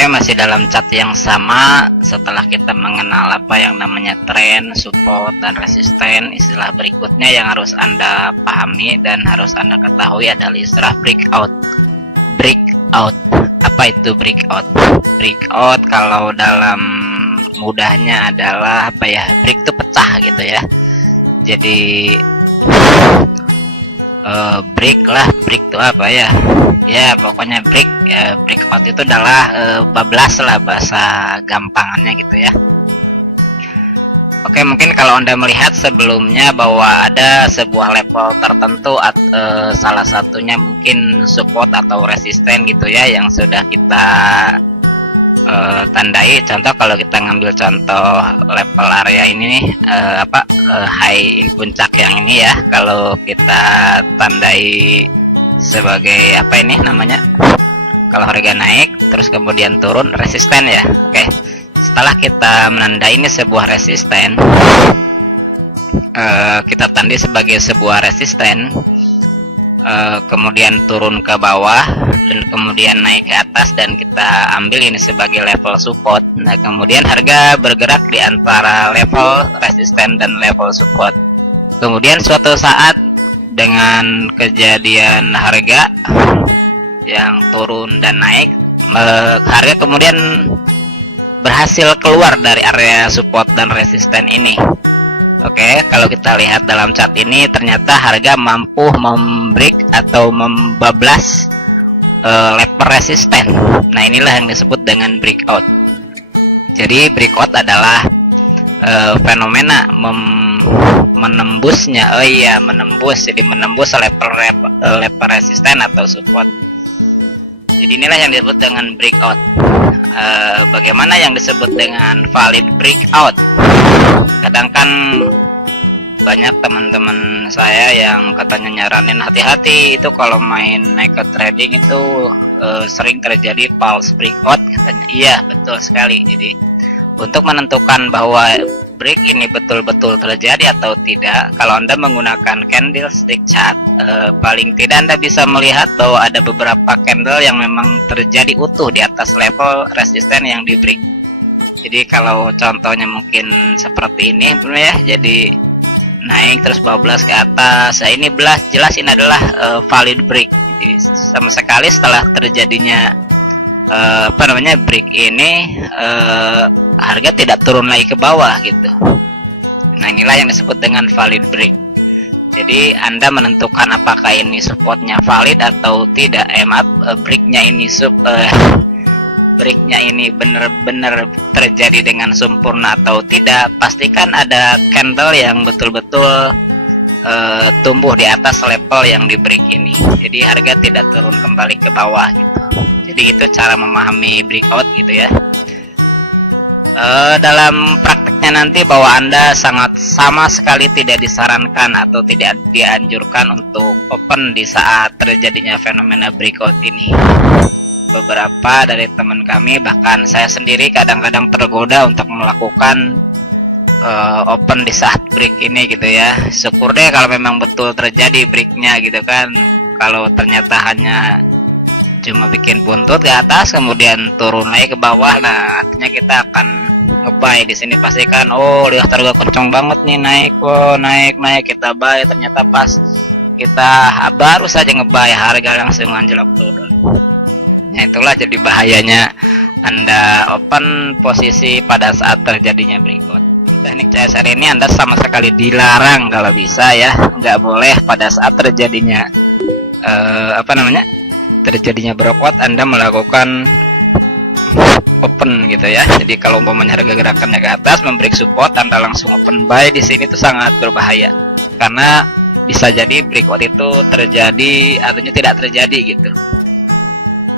Oke, masih dalam cat yang sama. Setelah kita mengenal apa yang namanya tren, support, dan resisten, istilah berikutnya yang harus Anda pahami dan harus Anda ketahui adalah istilah breakout. Breakout. Apa itu breakout? Breakout kalau dalam mudahnya adalah apa ya? Break itu pecah gitu ya. Jadi break itu apa ya? Ya pokoknya break ya, breakout itu adalah bablas lah bahasa gampangannya gitu ya. Oke, mungkin kalau Anda melihat sebelumnya bahwa ada sebuah level tertentu salah satunya mungkin support atau resisten gitu ya yang sudah kita tandai. Contoh kalau kita ngambil contoh level area ini nih, high puncak yang ini ya, kalau kita tandai sebagai apa ini namanya, kalau harga naik terus kemudian turun, resisten ya. Oke, setelah kita menandai ini sebuah resisten, kita tandai sebagai sebuah resisten, kemudian turun ke bawah dan kemudian naik ke atas dan kita ambil ini sebagai level support. Nah, kemudian harga bergerak di antara level resisten dan level support. Kemudian suatu saat dengan kejadian harga yang turun dan naik, harga kemudian berhasil keluar dari area support dan resisten ini. Oke, kalau kita lihat dalam chart ini ternyata harga mampu membreak atau membablas level resisten. Nah, inilah yang disebut dengan breakout. Jadi breakout adalah fenomena menembusnya, jadi menembus level resisten atau support. Jadi inilah yang disebut dengan breakout. Bagaimana yang disebut dengan valid breakout? Kadang kan banyak teman-teman saya yang katanya nyaranin hati-hati itu kalau main naked trading itu sering terjadi false breakout katanya. Iya, betul sekali. Jadi untuk menentukan bahwa break ini betul-betul terjadi atau tidak, kalau Anda menggunakan candlestick chart, paling tidak Anda bisa melihat bahwa ada beberapa candle yang memang terjadi utuh di atas level resisten yang di break. Jadi kalau contohnya mungkin seperti ini ya, jadi naik terus bablas ke atas. Nah, ini jelas ini adalah valid break. Jadi sama sekali setelah terjadinya break ini, harga tidak turun lagi ke bawah gitu. Nah, inilah yang disebut dengan valid break. Jadi Anda menentukan apakah ini supportnya valid atau tidak, breaknya ini benar-benar terjadi dengan sempurna atau tidak. Pastikan ada candle yang betul-betul tumbuh di atas level yang di break ini. Jadi harga tidak turun kembali ke bawah gitu. Jadi itu cara memahami breakout gitu ya. Dalam prakteknya nanti bahwa Anda sama sekali tidak disarankan atau tidak dianjurkan untuk open di saat terjadinya fenomena breakout ini. Beberapa dari teman kami, bahkan saya sendiri kadang-kadang tergoda untuk melakukan open di saat break ini gitu ya. Syukur deh kalau memang betul terjadi breaknya gitu kan. Kalau ternyata hanya cuma bikin buntut ke atas kemudian turun lagi ke bawah, nah artinya kita akan ngebuy di sini. Pastikan lihat harga kencang banget nih, naik kita buy, ternyata pas kita baru saja ngebuy harga langsung anjlok turun. Nah, itulah jadi bahayanya Anda open posisi pada saat terjadinya breakout. Teknik CSR ini Anda sama sekali dilarang kalau bisa ya, nggak boleh pada saat terjadinya terjadinya breakout Anda melakukan open gitu ya. Jadi kalau umpamanya harga gerakannya ke atas membreak support, Anda langsung open buy di sini itu sangat berbahaya, karena bisa jadi breakout itu terjadi artinya tidak terjadi gitu.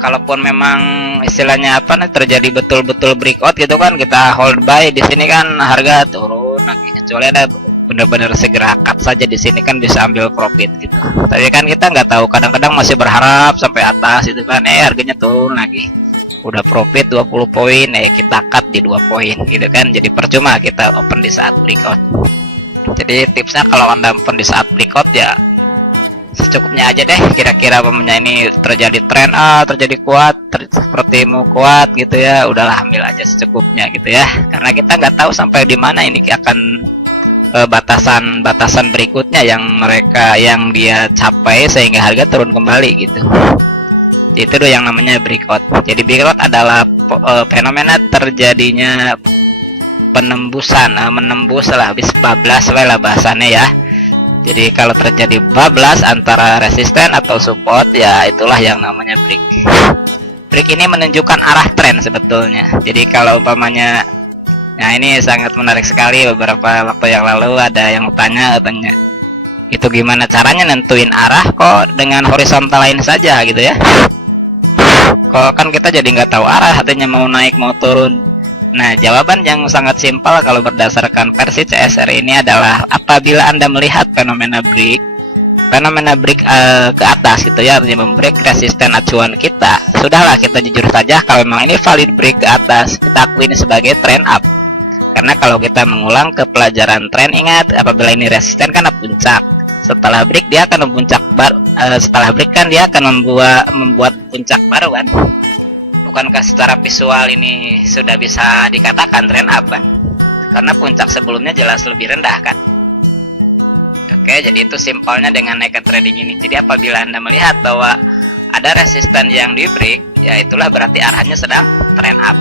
Kalaupun memang istilahnya terjadi betul-betul breakout gitu kan, kita hold buy di sini kan harga turun lagi, kecuali ada benar-benar segera cut saja di sini kan bisa ambil profit gitu. Tapi kan kita nggak tahu, kadang-kadang masih berharap sampai atas itu kan, harganya turun lagi, udah profit 20 poin, kita cut di 2 poin gitu kan. Jadi percuma kita open di saat breakout. Jadi tipsnya kalau Anda open di saat breakout ya secukupnya aja deh. Kira-kira pamannya ini terjadi tren terjadi kuat, seperti mau kuat gitu ya, udahlah ambil aja secukupnya gitu ya, karena kita nggak tahu sampai di mana ini akan batasan berikutnya yang dia capai sehingga harga turun kembali gitu. Itu tuh yang namanya breakout. Jadi breakout adalah fenomena terjadinya penembusan, menembus lah, habis bablas lah bahasannya ya. Jadi kalau terjadi bablas antara resisten atau support, ya itulah yang namanya break. Break ini menunjukkan arah tren sebetulnya. Jadi kalau umpamanya, nah ini sangat menarik sekali. Beberapa waktu yang lalu ada yang tanya itu gimana caranya nentuin arah kok dengan horizontal lain saja gitu ya. Kok kan kita jadi nggak tahu arah, artinya mau naik mau turun. Nah, jawaban yang sangat simpel kalau berdasarkan versi CSR ini adalah apabila Anda melihat fenomena break ke atas gitu ya, artinya membreak resisten acuan kita, sudahlah kita jujur saja kalau memang ini valid break ke atas, kita akui ini sebagai trend up. Karena kalau kita mengulang ke pelajaran tren, ingat apabila ini resisten kan puncak, setelah break dia akan mempuncak baru, setelah break kan dia akan membuat puncak baru kan. Bukankah secara visual ini sudah bisa dikatakan trend up kan? Karena puncak sebelumnya jelas lebih rendah kan? Oke, jadi itu simpelnya dengan naked trading ini. Jadi apabila Anda melihat bahwa ada resisten yang di break, ya itulah berarti arahnya sedang trend up.